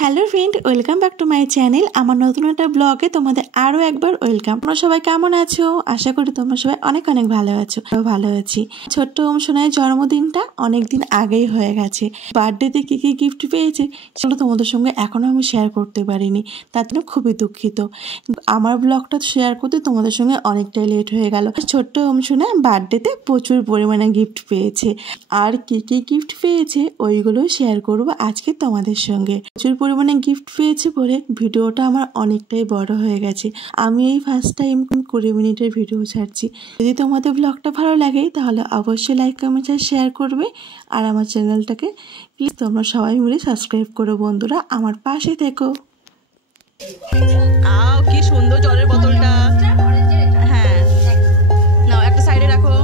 Hello friend, welcome back to my channel. আমার নতুন একটা ব্লগে তোমাদের আরও একবার ওয়েলকাম। তোমরা সবাই কেমন আছো? আশা করি তোমরা সবাই অনেক অনেক ভালো আছো। ভালো আছি। ছোট্ট ওম সোনার জন্মদিনটা অনেকদিন আগেই হয়ে গেছে। বার্থডেতে কী কী গিফট পেয়েছে সেগুলো তোমাদের সঙ্গে এখনও আমি শেয়ার করতে পারিনি, তার জন্য খুবই দুঃখিত। আমার ব্লগটা শেয়ার করতে তোমাদের সঙ্গে অনেকটাই লেট হয়ে গেল। ছোট্ট ওম সোনা বার্থডেতে প্রচুর পরিমাণে গিফট পেয়েছে, আর কী কী গিফট পেয়েছে ওইগুলো শেয়ার করবো আজকে তোমাদের সঙ্গে। প্রচুর পরিমাণে গিফট পেয়েছে বলে ভিডিওটা আমার অনেকটাই বড় হয়ে গেছে। আমি এই ফার্স্ট টাইম 20 মিনিটের ভিডিও ছাড়ছি। যদি তোমাদের ব্লগটা ভালো লাগে তাহলে অবশ্যই লাইক কমেন্ট আর শেয়ার করবে, আর আমার চ্যানেলটাকে প্লিজ তোমরা সবাই মিলে সাবস্ক্রাইব করো। বন্ধুরা, আমার পাশে থেকো। কি সুন্দর জলের বোতলটা। হ্যাঁ, নাও একটা সাইডে রাখো।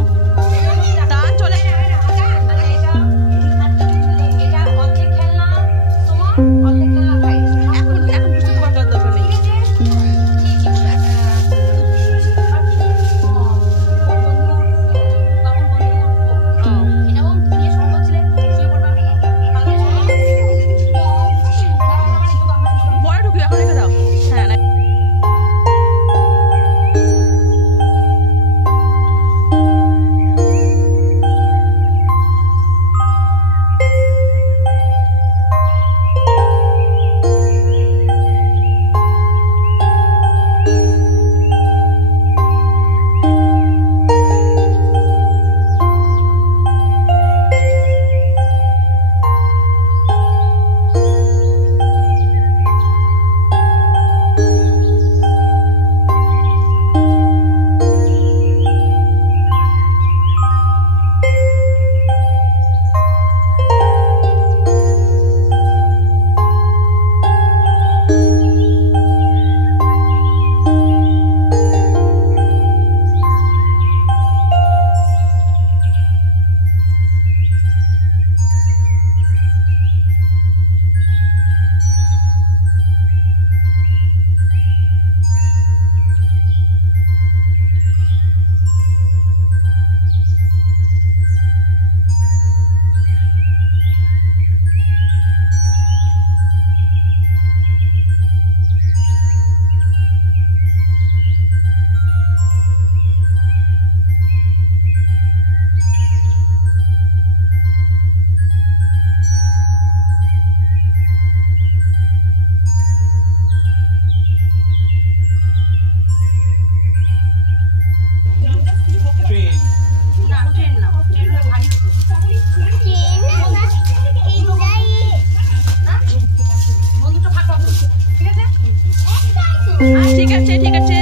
ঠিক আছে ঠিক আছে,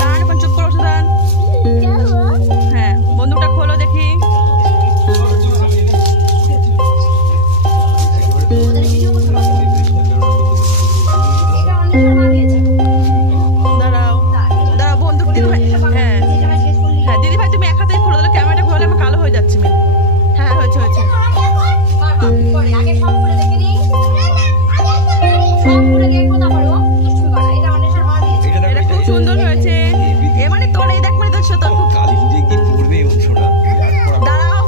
দাঁড়ান এখন চুপ করে দাঁড়ান। হ্যাঁ, বন্দুকটা খোলো দেখি। দাঁড়াও দাঁড়াও, বন্দুক দিদি ভাই। হ্যাঁ হ্যাঁ দিদি ভাই, তুমি এক হাতেই খোলো, তাহলে ক্যামেরাটা ঘোরালে আমার কালো হয়ে যাচ্ছে। হ্যাঁ হয়েছে হয়েছে। সুন্দর হয়েছে। এবারে তোর এই দেখ, মানে তোর সাথে কালি যে কি করবে ওম সোনা। দাঁড়াও,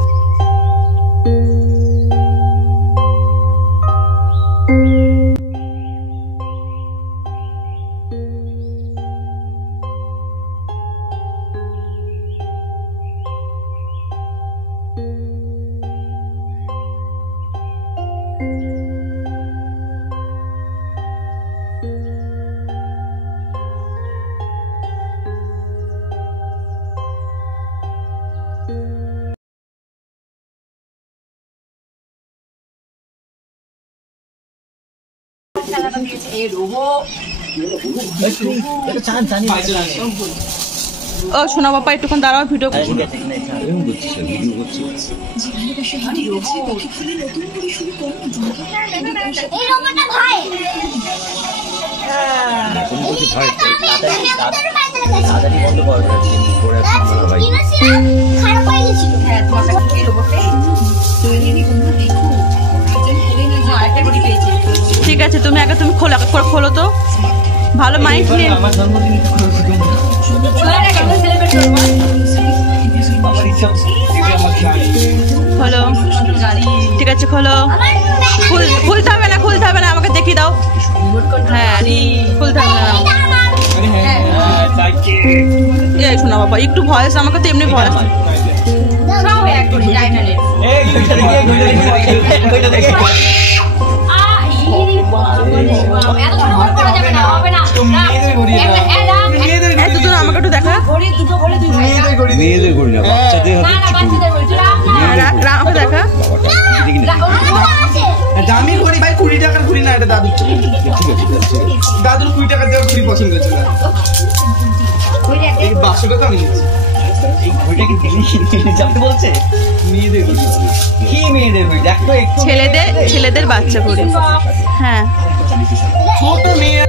ও শোনা বাবা, একটুক্ষণ দাঁড়াও, ভিডিও করছি। ঠিক আছে, তুমি আগে তুমি খোলো তো, ভালো মাইক নিয়ে। খোলো, ঠিক আছে খোলো। খুলতে হবে না, খুলতে হবে না, আমাকে দেখিয়ে দাও। হ্যাঁ খুলতে হবে না। এই শোনা বাবা, একটু ভয়েস, আমাকে তো এমনি ভয়েস। আমাকে একটু দেখা, আমাকে দেখা। দামি ঘড়ি ভাই, 20 টাকার ঘড়ি না, এটা দাদুর। দাদুর 20 টাকা দেওয়ার ঘড়ি পছন্দ ছিল। এই 500 টাকা আমি নিয়েছি। এই ঘড়িটা কি দিলি জানতে বলছে? মেয়েদের ঘড়ি। কি মেয়েদের ঘড়ি? দেখো একটু ছেলেদের বাচ্চা ঘড়ি। হ্যাঁ ছোট মেয়ে।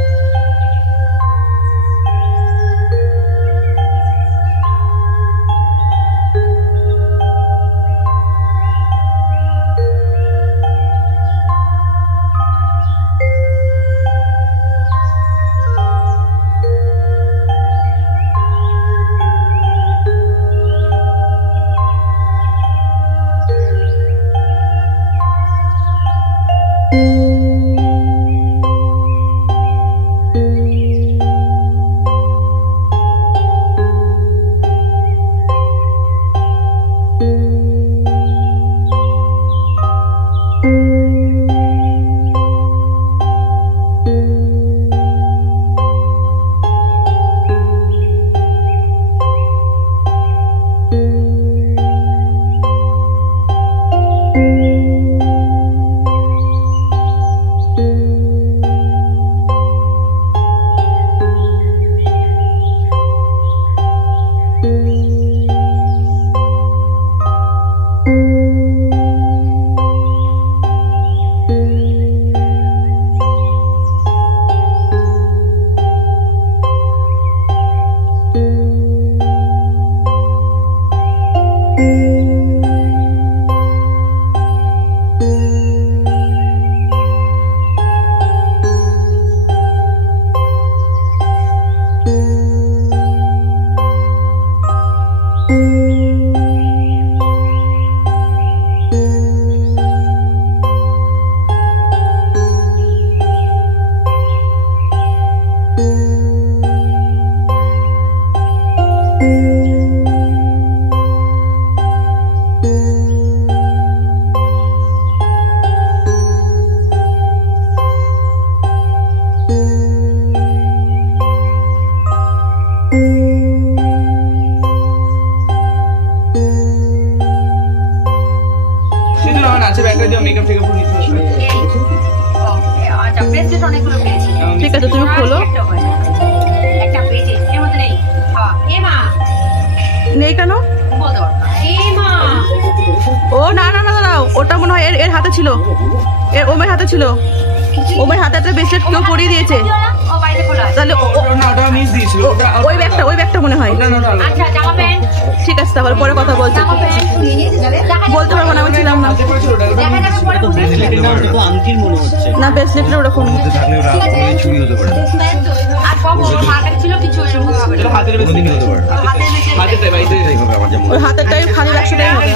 ঠিক আছে তুমি খোলো। নেই কেন? ও না না না দাঁড়াও, ওটা মনে হয় এর হাতে ছিল, এর ওমের হাতে ছিল। ওমের হাতে একটা ব্রেসলেট কেউ পরিয়ে দিয়েছে, তাহলে ওই ব্যাগটা মনে হয়। ঠিক আছে তাহলে পরে কথা বলছি, বলতে পারবো না, আমি ছিলাম না। না ব্রেসলেটটা ওরকম ওই হাতেরটাই খালি 100 টাই হবে।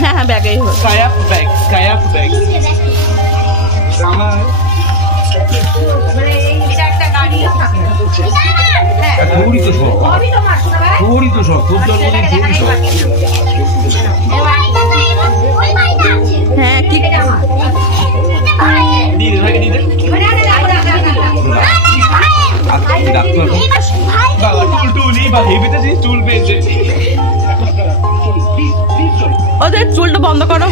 হ্যাঁ হ্যাঁ ব্যাগেই হবে। হ্যাঁ কি ওদের চুলটা বন্ধ করো।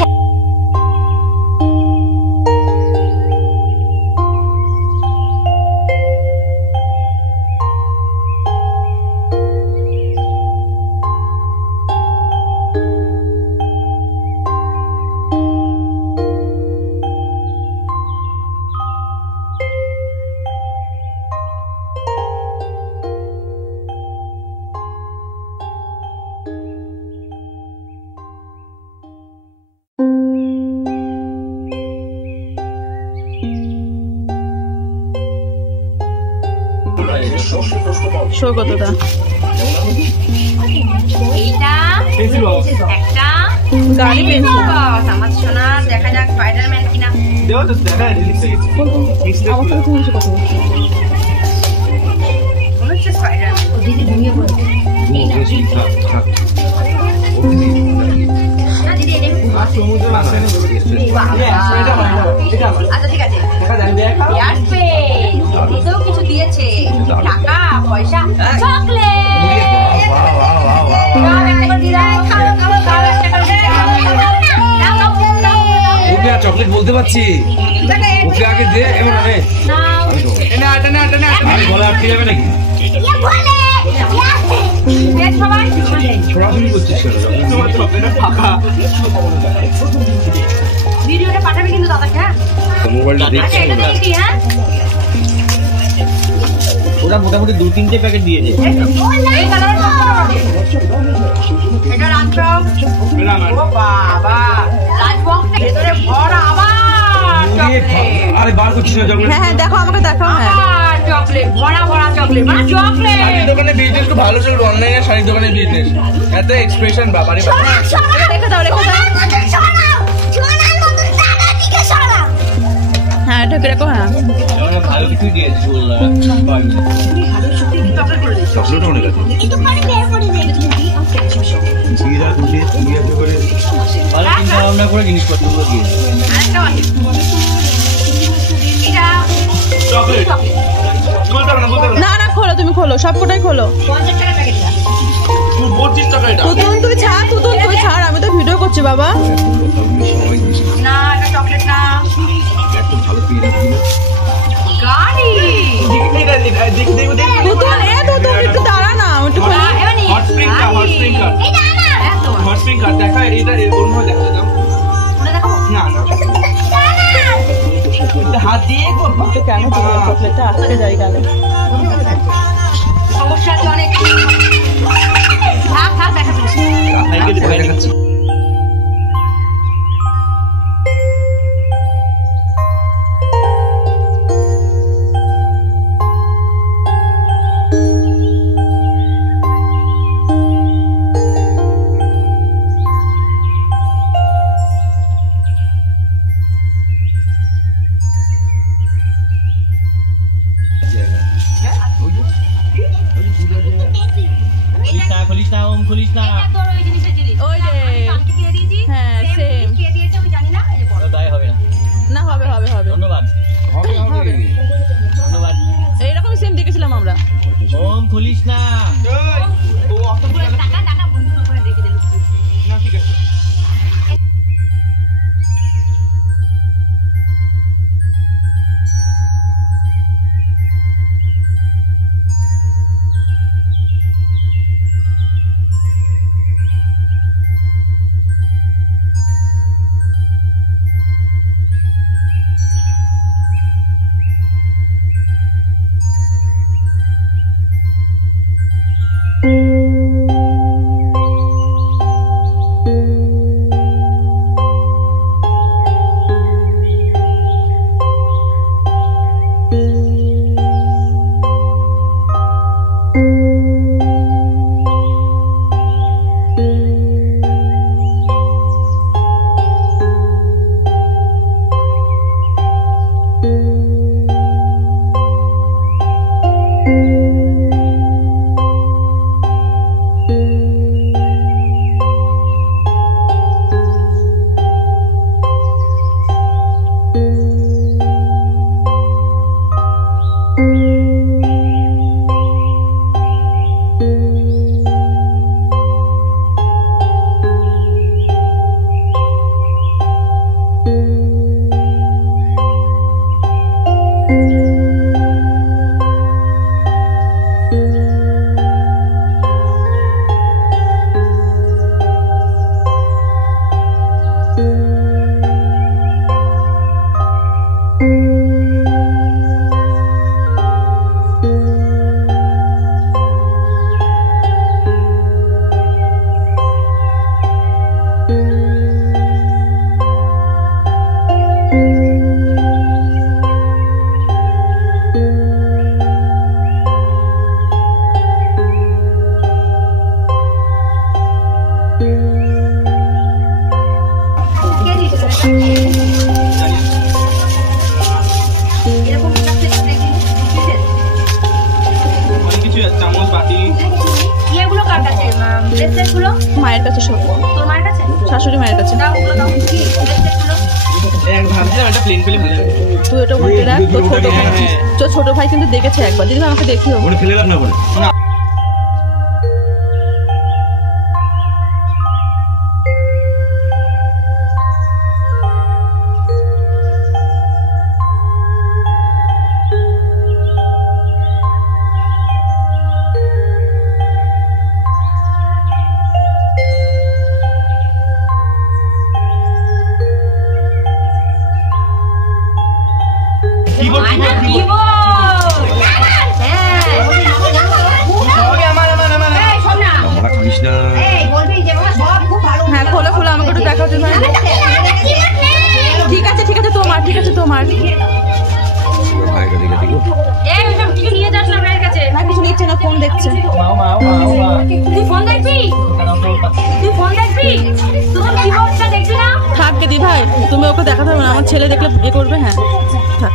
শো কতটা এইটা একটা গাড়ি পেন্সিল বস আমার সোনা দেখা যাক স্পাইডারম্যান কিনা আমার সাথে তুমি কত মনে হচ্ছে স্পাইডারম্যান ও দিদি ঘুমিয়ে পড়েছে না দিদি এটা আচ্ছা ঠিক আছে আসবে দিদিও কিছু দিয়েছে টাকা পয়সা চকলেট বলতে পারছি ওকে আগে দে এমন আমি গলা আটকে যাবে নাকি সরাসরি করছিস ভিডিওটা পাঠাবে কিন্তু দাদাকে হ্যাঁ মোবাইলটা আচ্ছা এটা দেখি হ্যাঁ ওরা মোটামুটি 2-3টে প্যাকেট দিয়েছে এই কালারের এটা রামচক ও বাবা রাজবংশের ভেতরে ভরা আবার চকলেট আরে বার করছিস না চকলেট হ্যাঁ হ্যাঁ দেখো আমাকে দেখাও হ্যাঁ আবার চকলেট ভরা ভরা চকলেট মানে চকলেট শাড়ির দোকানে বিজনেস খুব ভালো চলবে অনলাইনে শাড়ির দোকানে বিজনেস এত এক্সপ্রেশন বাবারে বাবা রেখে দাও হ্যাঁ ঢেকে রাখো হ্যাঁ ভালো কিছুই দিয়েছে চকলেট অনেক আছে জিরা দুধে করে ভালো চিন্তা ভাবনা করে জিনিসপত্রগুলো দিয়েছে আরেকটা আছে এটা চকলেট বলতে হবে না বলতে হবে না না না খোলো তুমি খোলো সবকটাই খোলো 50 টাকা প্যাকেটটা তুই বলছিস টাকা এটা তুতুন তুই ছাড় আমি তো ভিডিও করছি বাবা না এটা চকলেট না এত ভালো পেয়ে রাখবি না গাড়ি তুতুন একটু দাঁড়া না একটু হট স্প্রিং কার হট স্প্রিং কার এটা না এত হট স্প্রিং কার দেখা এটা অন্য দেখা দাও ওটা দেখাবো না না হাত দিয়ে করবো কেন চকলেটটা আটকে যায় গালে সমস্যা আছে অনেক থাক দেখা দেখাচ্ছি খুলিস না ওম খুলিস না তোর ওই জিনিসের জিনিস ওই যে কালকে কিনে দিয়েছি হ্যাঁ সেম কে দিয়েছে আমি জানি না এই যে বড় দায় হবে না না হবে ধন্যবাদ ধন্যবাদ এইরকম সেম দেখেছিলাম আমরা ওম খুলিস না ও অত টাকা বন্ধুর উপরে রেখে দিল না ঠিক আছে ব্রেসলেটগুলো মায়ের কাছে সব, তোর মায়ের কাছে শাশুড়ি মায়ের কাছে। দাও ওগুলো দাও ব্রেসলেটগুলো ভাবছিলাম এটা প্লেন পেলে ভালো হবে। তুই ওটা উল্টে রাখ, তোর ছোট ভাই, তোর ছোট ভাই কিন্তু দেখেছে একবার, দিদি আমাকে দেখিও। ওটা ফেলে রাখ না বলে হ্যাঁ খোলো খোলো, আমাকে একটু দেখাও তো ভাই। ঠিক আছে ঠিক আছে তোমার, ঠিক আছে তোমার। এই ওইসব কিছু নিয়ে যাস না ভাইয়ের কাছে। না কিছু নিচ্ছে না, ফোন দেখছে। তুই ফোন দেখবি? তুই ফোন দেখবি? তোর কিবোর্ডটা দেখবি না? থাক দিদি ভাই, তুমি ওকে দেখাতে হবে না, আমার ছেলে দেখলে এ করবে। হ্যাঁ থাক।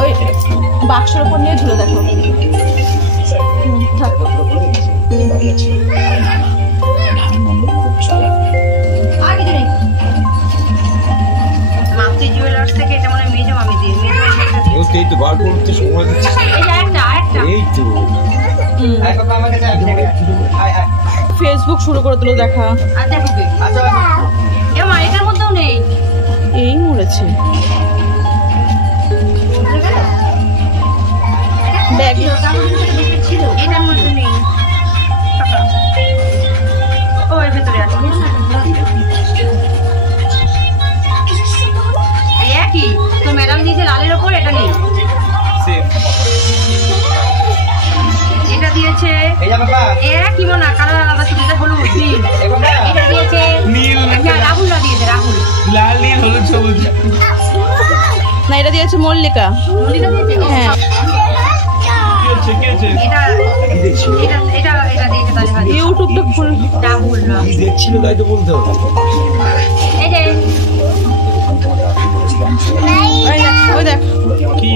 ওই বাক্সের উপর নিয়ে ঝুলে দেখো। থাক। মাতৃ জুয়েলার্স থেকে এটা মানে মেজো মামি দিয়ে এই তো বার করতে সময় দিচ্ছিস। এই যে আরেকটা এই তো ফেসবুক শুরু করে দিল দেখা। আর দেখো এ মা এটার মধ্যেও নেই। এই মরেছে ব্যাগ। ছিল এটার মধ্যে নেই। ও এর ভেতরে আছে। এই একই তো ম্যাডাম দিয়েছে লালের ওপর, এটা নেই। এটা দিয়েছে একই মনে কালার আলাদা ছিল, এটা হলুদ নীল। এটা দিয়েছে নীল হ্যাঁ রাহুল দিয়েছে, রাহুল লাল নীল হলুদ সবুজ। না এটা দিয়েছে মল্লিকা। মল্লিকা দিয়েছে। হ্যাঁ এটা এটা এটা এটা দিয়েছে তাহলে ভালো। ইউটিউবটা ফুল রাহুল কি দেখছিল তাই তো বলতে হবে। এই যে ওই দেখ কি